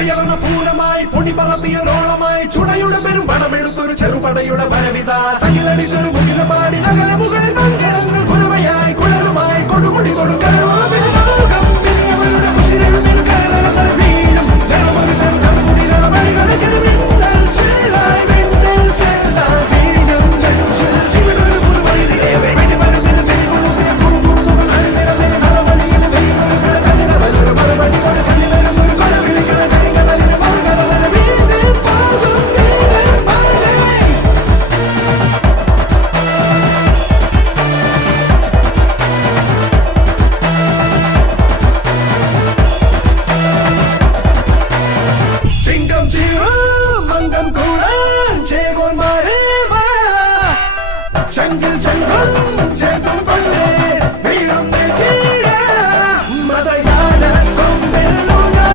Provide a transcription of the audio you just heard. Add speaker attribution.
Speaker 1: പുകയറണ പൂരമായി പൊടി പറത്തിയ റോളമായി ചുടയുടെ പെരും പണമെടുത്തൊരു ചെറുപടയുടെ വരവിത. സകിലടിച്ചൊരു చంగిల్ చంగుల్ చేతులు